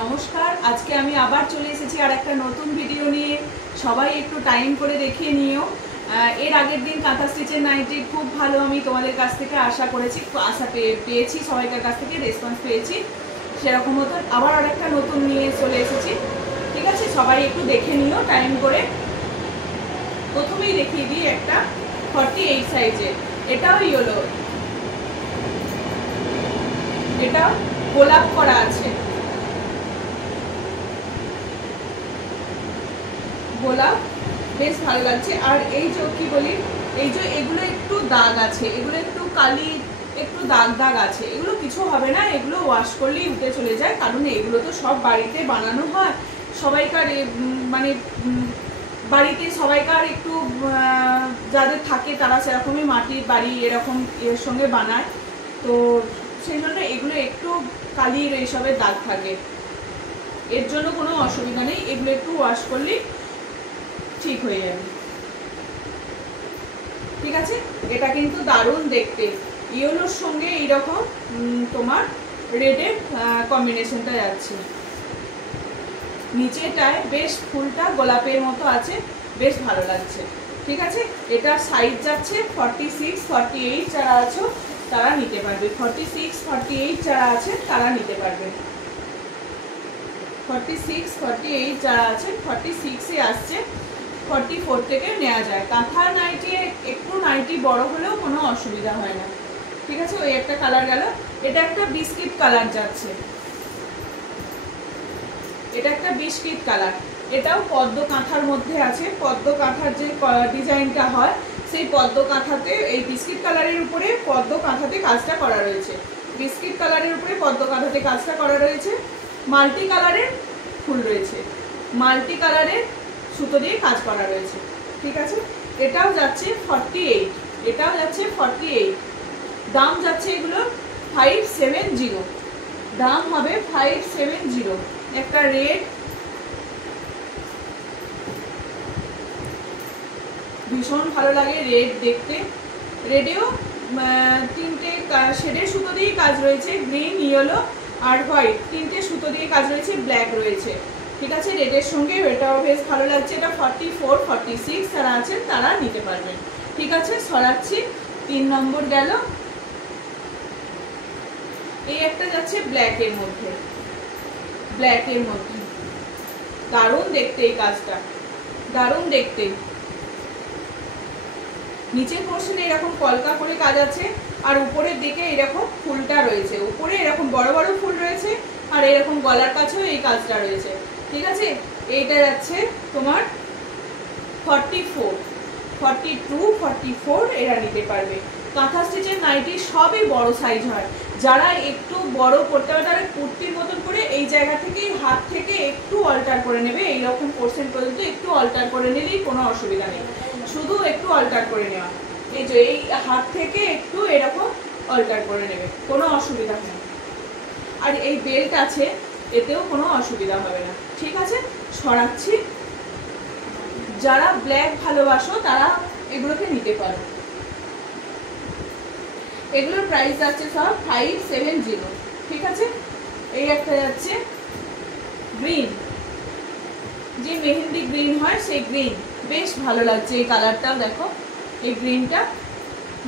নমস্কার, আজকে আমি আবার চলে এসেছি আর একটা নতুন ভিডিও নিয়ে। সবাই একটু টাইম করে দেখিয়ে নিও। এর আগের দিন কাঁথা স্টিচের নাইটি খুব ভালো আমি তোমাদের কাছ থেকে আশা করেছি, পেয়েছি, সবাইকার কাছ থেকে রেসপন্স পেয়েছি। সেরকম মতো আবার আর একটা নতুন নিয়ে চলে এসেছি। ঠিক আছে, সবাই একটু দেখে নিও টাইম করে। প্রথমেই দেখিয়ে দিই একটা 48 সাইজের, এটাও ইয়েলো, এটা গোলাপ করা আছে, গোলাপ বেশ ভালো লাগছে। আর এই যে কি বলি, এই যে এগুলো একটু দাগ আছে, এগুলো একটু কালি, একটু দাগ দাগ আছে, এগুলো কিছু হবে না, এগুলো ওয়াশ করলেই উঠে চলে যায়। কারণ এগুলো তো সব বাড়িতে বানানো হয়, সবাইকার মানে বাড়িতে সবাইকার একটু যাদের থাকে তারা সেরকমই মাটির বাড়ি এরকম এর সঙ্গে বানায়, তো সেই জন্য এগুলো একটু কালির এইসবের দাগ থাকে, এর জন্য কোনো অসুবিধা নেই, এগুলো একটু ওয়াশ করলেই ঠিক হয়ে যাবে। ঠিক আছে, এটা কিন্তু দারুণ দেখতে, ইয়েলোর সঙ্গে এইরকম তোমার রেডের কম্বিনেশনটা যাচ্ছে। নিচেটায় বেশ ফুলটা গোলাপের মতো আছে, বেশ ভালো লাগছে। ঠিক আছে, এটার সাইজ যাচ্ছে 46, 48 যারা আছো তারা নিতে পারবে। 46, 48 যারা আছে তারা নিতে পারবে। 46, 48 যারা আছে, 46-এ আসছে, 44 থেকে নেওয়া যায়। কাঁথা নাইটি একটু নাইটি বড় হলেও কোনো অসুবিধা হয় না। ঠিক আছে, ওই একটা কালার গেল। এটা একটা বিস্কিট কালার যাচ্ছে, এটা একটা বিস্কিট কালার, এটাও পদ্ম কাঁথার মধ্যে আছে। পদ্ম কাঁথার যে ডিজাইনটা হয় সেই পদ্ম কাঁথাতে, এই বিস্কিট কালারের উপরে পদ্ম কাঁথাতে কাজটা করা রয়েছে। বিস্কিট কালারের উপরে পদ্ম কাঁথাতে কাজটা করা রয়েছে। মাল্টি কালারের ফুল রয়েছে, মাল্টি কালারের সুতো দিয়ে কাজ করা রয়েছে। ঠিক আছে, এটাও যাচ্ছে 48, এটাও যাচ্ছে 48। দাম যাচ্ছে এগুলো 570, দাম হবে 570। একটা রেড, ভীষণ ভালো লাগে রেড দেখতে। রেডেও তিনটে শেডের সুতো দিয়ে কাজ রয়েছে, গ্রিন, ইয়েলো আর হোয়াইট, তিনটে সুতো দিয়ে কাজ রয়েছে, ব্ল্যাক রয়েছে। ঠিক আছে, রেডের সঙ্গে এটাও বেশ ভালো লাগছে। এটা 44, 46 যারা আছেন তারা নিতে পারবেন। ঠিক আছে, সরাচ্ছি, 3 নম্বর গেল। এই একটা যাচ্ছে ব্ল্যাকের মধ্যে, ব্ল্যাকের মধ্যে দারুণ দেখতে, এই কাজটা দারুণ দেখতে। নিচের পোর্শনে এরকম কলকা করে কাজ আছে, আর উপরের দিকে এরকম ফুলটা রয়েছে, উপরে এরকম বড় বড় ফুল রয়েছে, আর এরকম গলার কাছেও এই কাজটা রয়েছে। ঠিক আছে, এইটা যাচ্ছে তোমার 44, 42, 44 এরা নিতে পারবে। কাঁথা স্টিচের নাইটি সবই বড় সাইজ হয়, যারা একটু বড় করতে পারে তারা কুর্তির মতন করে এই জায়গা থেকে, হাত থেকে একটু অল্টার করে নেবে, এইরকম পোর্শন পর্যন্ত একটু অল্টার করে নিলেই কোনো অসুবিধা নেই, শুধু একটু অল্টার করে নেওয়া, এই যে এই হাত থেকে একটু এরকম অল্টার করে নেবে, কোনো অসুবিধা নেই। আর এই বেল্ট আছে, এতেও কোনো অসুবিধা হবে না। ঠিক আছে, সরাচ্ছি। যারা ব্ল্যাক ভালোবাসো তারা এগুলোকে নিতে পারো। এগুলোর প্রাইস যাচ্ছে সব 570। ঠিক আছে, এই একটা যাচ্ছে গ্রিন, যে মেহেন্দি গ্রিন হয় সেই গ্রিন, বেশ ভালো লাগছে এই কালারটাও। দেখো এই গ্রিনটা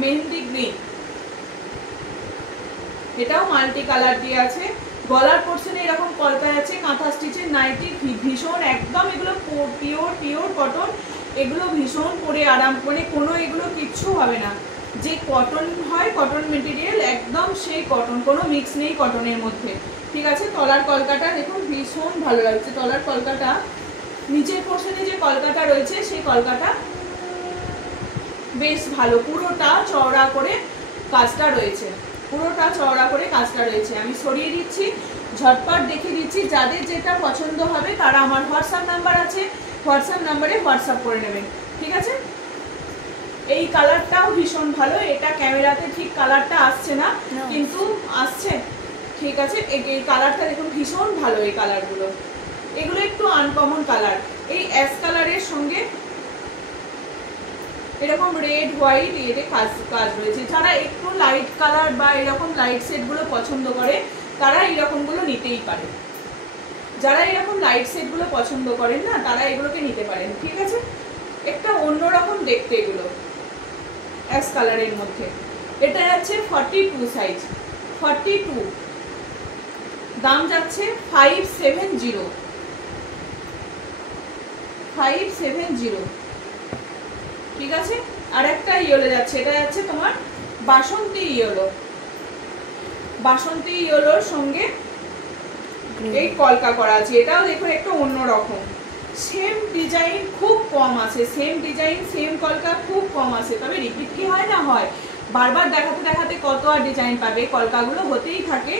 মেহেন্দি গ্রিন, এটাও মাল্টি কালার দিয়ে আছে। গলার পোর্শনে এরকম কলকা আছে। কাঁথা স্টিচের নাইটি ভীষণ, একদম এগুলো পিওর কটন, এগুলো ভীষণ পরে আরাম, মানে কোনো এগুলো কিচ্ছু হবে না। যে কটন হয়, কটন মেটেরিয়াল একদম সেই কটন, কোনো মিক্স নেই কটনের মধ্যে। ঠিক আছে, তলার কলকাটা দেখুন ভীষণ ভালো লাগছে। তলার কলকাটা, নিচের পোর্শনে যে কলকাটা রয়েছে সেই কলকাটা বেশ ভালো, পুরোটা চওড়া করে কাজটা রয়েছে, পুরোটা চওড়া করে কাজটা রয়েছে। আমি সরিয়ে দিচ্ছি, ঝটপট দেখিয়ে দিচ্ছি। যাদের যেটা পছন্দ হবে তারা আমার হোয়াটসঅ্যাপ নাম্বার আছে, হোয়াটসঅ্যাপ নাম্বারে হোয়াটসঅ্যাপ করে নেবেন। ঠিক আছে, এই কালারটাও ভীষণ ভালো, এটা ক্যামেরাতে ঠিক কালারটা আসছে না, কিন্তু আসছে। ঠিক আছে, এই কালারটা দেখুন ভীষণ ভালো, এই কালারগুলো, এগুলো একটু আনকমন কালার। এই অ্যাশ কালারের সঙ্গে এরকম রেড, হোয়াইট এতে কাজ রয়েছে। যারা একটু লাইট কালার বা এরকম লাইট সেটগুলো পছন্দ করে তারা এরকমগুলো নিতেই পারে। যারা এরকম লাইট সেটগুলো পছন্দ করেন না তারা এগুলোকে নিতে পারেন, ঠিক আছে। একটা অন্যরকম দেখতে এগুলো, অ্যাশ কালারের মধ্যে। এটা যাচ্ছে 42 সাইজ, 42, দাম যাচ্ছে 570, 570, ঠিক আছে। আর একটা ইয়েলো যাচ্ছে, এটা যাচ্ছে তোমার বাসন্তী ইয়েলো, বাসন্তী ইয়েলোর সঙ্গে এই কলকা করা আছে। এটাও দেখো একটু অন্যরকম, সেম ডিজাইন খুব কম আছে, সেম ডিজাইন সেম কলকা খুব কম আছে। তবে রিপিট কি হয় না হয়, বারবার দেখাতে দেখাতে কত আর ডিজাইন পাবে, কলকাগুলো হতেই থাকে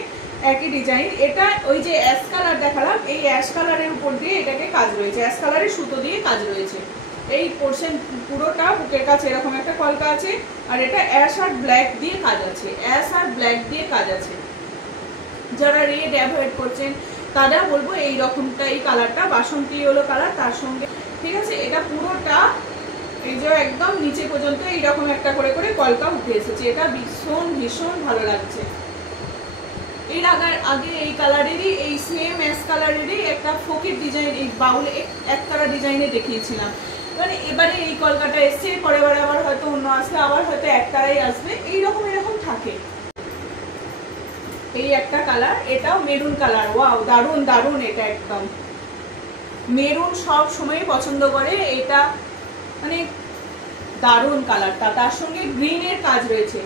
একই ডিজাইন। এটা ওই যে অ্যাশ কালার দেখালাম, এই অ্যাশ কালারের উপর দিয়ে এটাকে কাজ রয়েছে, অ্যাশ কালারের সুতো দিয়ে কাজ রয়েছে। এই পোর্শন পুরোটা বুকের কাছে এরকম একটা কলকা আছে, আর এটা অ্যাশ আর ব্ল্যাক দিয়ে কাজ আছে, অ্যাশ আর ব্ল্যাক দিয়ে কাজ আছে। যারা রেড অ্যাভয়েড করছেন তারা বলবো এই রকমটা, এই কালারটা বাসন্তী ইয়েলো কালার তার সঙ্গে, ঠিক আছে। এটা পুরোটা এই যে একদম নিচে পর্যন্ত এইরকম একটা করে করে কলকা উঠে এসেছে, এটা ভীষণ ভীষণ ভালো লাগছে। এর আগে এই কালারেরই, এই সেম অ্যাশ কালারেরই একটা ফকির ডিজাইন এই বাউলে এক কালার ডিজাইনে দেখিয়েছিলাম। মানে এবারে এই কলকাটা এসছে, পরের বারে আবার হয়তো অন্য আসবে, আবার হয়তো এক তারাই আসবে, এইরকম এরকম থাকে। এই একটা কালার, এটাও মেরুন কালার, ওয়াও দারুন দারুন, এটা একদম মেরুন সব সময় পছন্দ করে, এটা মানে দারুন কালারটা। তার সঙ্গে গ্রিনের কাজ রয়েছে,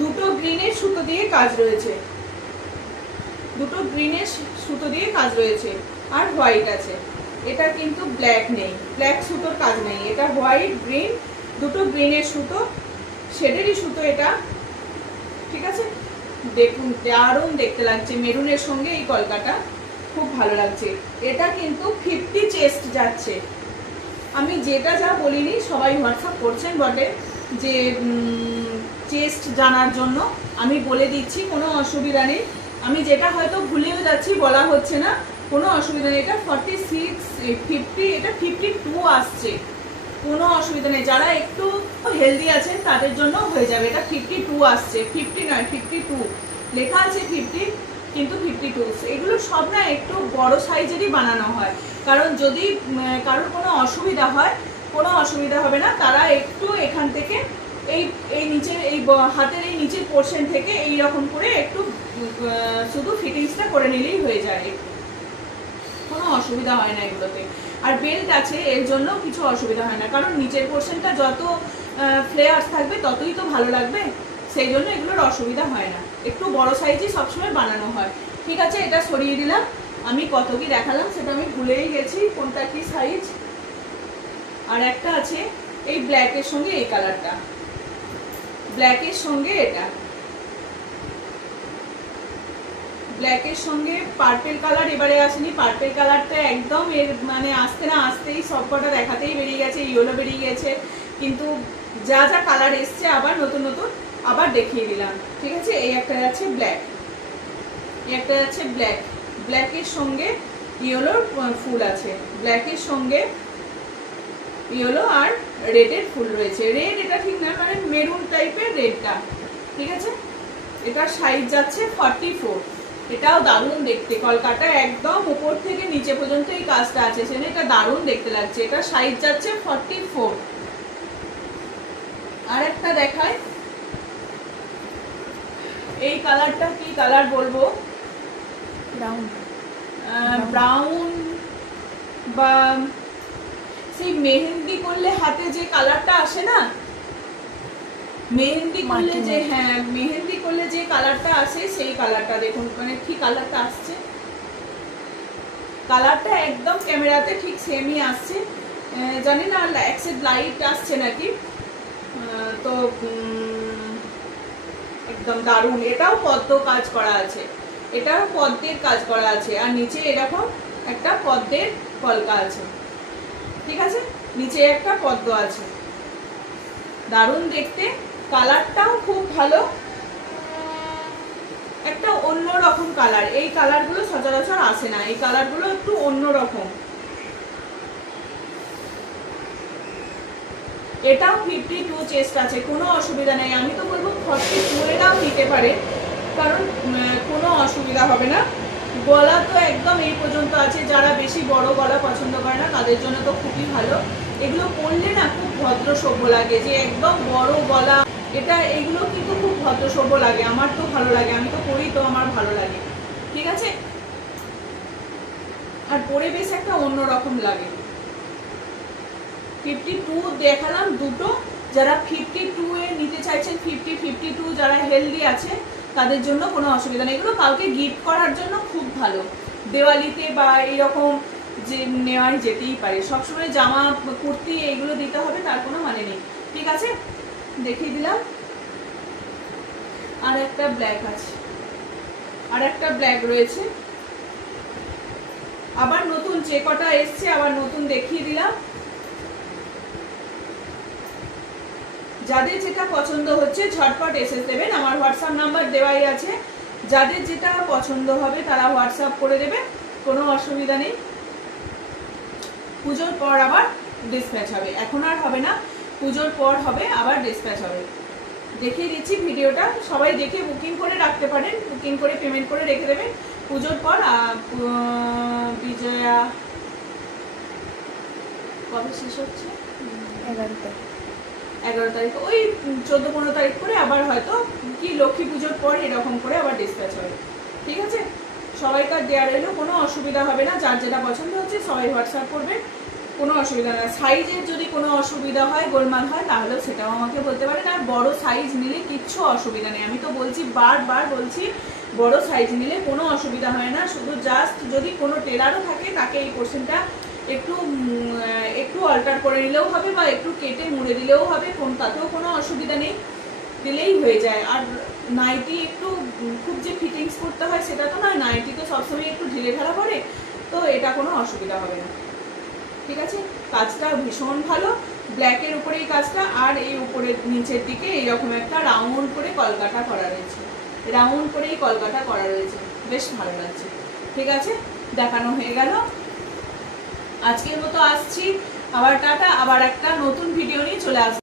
দুটো গ্রিনের সুতো দিয়ে কাজ রয়েছে, দুটো গ্রিনের সুতো দিয়ে কাজ রয়েছে, আর হোয়াইট আছে। এটা কিন্তু ব্ল্যাক নেই, ব্ল্যাক সুতোর কাজ নেই, এটা হোয়াইট গ্রিন, দুটো গ্রিনের সুতো, শেডেরই সুতো এটা, ঠিক আছে। দেখুন দারুণ দেখতে লাগছে মেরুনের সঙ্গে এই কলকাটা, খুব ভালো লাগছে। এটা কিন্তু 50 চেস্ট যাচ্ছে। আমি যেটা যা বলিনি সবাই হোয়াটসঅ্যাপ করছেন বটে যে চেস্ট জানার জন্য, আমি বলে দিচ্ছি, কোনো অসুবিধা নেই। আমি যেটা হয়তো ভুলেও যাচ্ছি বলা হচ্ছে না, কোনো অসুবিধা নেই। এটা 46, 50, এটা 52 আসছে, কোনো অসুবিধা নেই। যারা একটু হেলদি আছেন তাদের জন্য হয়ে যাবে। এটা 52 আসছে, 50 নয় 52 লেখা আছে 50, কিন্তু 52। এগুলো সব না একটু বড় সাইজেরই বানানো হয়, কারণ যদি কারোর কোনো অসুবিধা হয়, কোনো অসুবিধা হবে না, তারা একটু এখান থেকে এই নিচের এই হাতের এই নিচের পোর্শন থেকে এই রকম করে একটু শুধু ফিটিংসটা করে নিলেই হয়ে যায়, কোনো অসুবিধা হয় না এগুলোতে। আর বেল্ট আছে এর জন্য কিছু অসুবিধা হয় না, কারণ নিচের পোর্শনটা যত ফ্লেয়ার্স থাকবে ততই তো ভালো লাগবে, সেই জন্য এগুলোর অসুবিধা হয় না। একটু বড় সাইজই সবসময় বানানো হয়, ঠিক আছে। এটা সরিয়ে দিলাম, আমি কত কি দেখালাম সেটা আমি ভুলেই গেছি কোনটা কি সাইজ। আর একটা আছে এই ব্ল্যাকের সঙ্গে এই কালারটা, ব্ল্যাকের সঙ্গে এটা, ব্ল্যাকের সঙ্গে পার্পেল কালার এবারে আসেনি। পার্পেল কালারটা একদম এর মানে আসতে না আসতেই সবকটা দেখাতেই বেরিয়ে গেছে, ইয়েলো বেরিয়ে গেছে, কিন্তু যা যা কালার এসছে আবার নতুন নতুন আবার দেখিয়ে দিলাম, ঠিক আছে। এই একটা যাচ্ছে ব্ল্যাক, এই একটা যাচ্ছে ব্ল্যাক, ব্ল্যাকের সঙ্গে ইয়েলোর ফুল আছে, ব্ল্যাকের সঙ্গে ইয়েলো আর রেডের ফুল রয়েছে। রেড এটা ঠিক না, মানে মেরুন টাইপের রেডটা, ঠিক আছে। এটা সাইজ যাচ্ছে 44, এটাও দারুণ দেখতে, কলকাতা একদম উপর থেকে নিচে পর্যন্ত এই কাজটা আছে, সেটা এটা দারুণ দেখতে লাগছে। এটা সাইজ যাচ্ছে 44। আর একটা দেখায়, এই কালারটা কি কালার বলবো, ব্রাউন বা সেই মেহেন্দি করলে হাতে যে কালারটা আসে না, মেহেন্দি করলে যে, হ্যাঁ মেহেন্দি করলে যে কালারটা আসে সেই কালারটা দেখুন, মানে কি কালারটা আসছে, কালারটা একদম ক্যামেরাতে ঠিক সেমই আসছে, জানি না অ্যাক্সেড লাইট আসছে নাকি, তো একদম দারুণ। এটাও পদ্ম কাজ করা আছে, এটাও পদ্মের কাজ করা আছে, আর নিচে এরকম একটা পদ্মের কলকা আছে, ঠিক আছে, নিচে একটা পদ্ম আছে, দারুণ দেখতে, কালারটাও খুব ভালো, একটা অন্য রকম কালার। এই কালারগুলো সচরাচর আসে না, এই কালারগুলো একটু অন্য রকম। এটাও 52 চেস্ট আছে, কোনো অসুবিধা নেই। আমি তো বলবো 42 এটাও নিতে পারে, কারণ কোনো অসুবিধা হবে না। গলা তো একদম এই পর্যন্ত আছে, যারা বেশি বড় গলা পছন্দ করে না তাদের জন্য তো খুবই ভালো। এগুলো পরলে না খুব ভদ্র সভ্য লাগে, যে একদম বড় গলা, এটা এগুলো কিন্তু খুব ভদ্র সভ্য লাগে। আমার তো ভালো লাগে, আমি তো পরি, তো আমার ভালো লাগে। ঠিক আছে, আর পরে বেশ একটা অন্যরকম লাগে। 52 দেখালাম দুটো, যারা 52 এ নিতে চাইছেন, 52 যারা হেলদি আছে তাদের জন্য কোনো অসুবিধা নেই। এগুলো কাউকে গিফট করার জন্য খুব ভালো, দেওয়ালিতে বা এরকম যে নেওয়া যেতেই পারে। সবসময় জামা কুর্তি এগুলো দিতে হবে তার কোনো মানে নেই। ঠিক আছে, দেখিয়ে দিলাম। আর একটা ব্ল্যাক আছে, আর একটা ব্ল্যাক রয়েছে, আবার নতুন যে কটা এসছে আবার নতুন দেখিয়ে দিলাম। যাদের যেটা পছন্দ হচ্ছে ঝটপট এসে দেবেন, আমার হোয়াটসঅ্যাপ নাম্বার দেওয়াই আছে। যাদের যেটা পছন্দ হবে তারা হোয়াটসঅ্যাপ করে দেবে, কোনো অসুবিধা নেই। পুজোর পর আবার ডিসপ্যাচ হবে, এখন আর হবে না, পুজোর পর হবে, আবার ডিসপ্যাচ হবে। দেখিয়ে দিচ্ছি ভিডিওটা, সবাই দেখে বুকিং করে রাখতে পারেন, বুকিং করে পেমেন্ট করে রেখে দেবেন। পুজোর পর বিজয়া কবে শেষ হচ্ছে? 11 তারিখ, ওই 14-15 তারিখ করে আবার হয়তো কি লক্ষ্মী পুজোর পর এরকম করে আবার ডিসপ্যাচ হবে। ঠিক আছে, সবাইকার দেওয়া রইলো, কোনো অসুবিধা হবে না। যার যেটা পছন্দ হচ্ছে সবাই হোয়াটসঅ্যাপ করবে, কোনো অসুবিধা না। সাইজের যদি কোনো অসুবিধা হয়, গোলমাল হয়, তাহলেও সেটাও আমাকে বলতে পারেন। আর বড় সাইজ নিলে কিচ্ছু অসুবিধা নেই, আমি তো বলছি, বারবার বলছি, বড় সাইজ নিলে কোনো অসুবিধা হয় না। শুধু জাস্ট যদি কোনো টেলারও থাকে তাকে এই পোর্শনটা একটু অল্টার করে নিলেও হবে, বা একটু কেটে মুড়ে দিলেও হবে, তাতেও কোনো অসুবিধা নেই, দিলেই হয়ে যায়। আর নাইটি একটু খুব যে ফিটিংস করতে হয় সেটা তো নয়, নাইটি তো সবসময় একটু ঢিলে ঢালা করে, তো এটা কোনো অসুবিধা হবে না। ঠিক আছে, কাজটা ভীষণ ভালো, ব্ল্যাকের উপরে এই কাজটা, আর এই উপরের নিচের দিকে এইরকম একটা রাউন্ড করে কলকাটা করা রয়েছে, রাউন্ড করে এই কলকাটা করা রয়েছে, বেশ ভালো লাগছে। ঠিক আছে, দেখানো হয়ে গেল, আজকের মতো আসছি, আবার টাটা, আবার একটা নতুন ভিডিও নিয়ে চলে আসবো।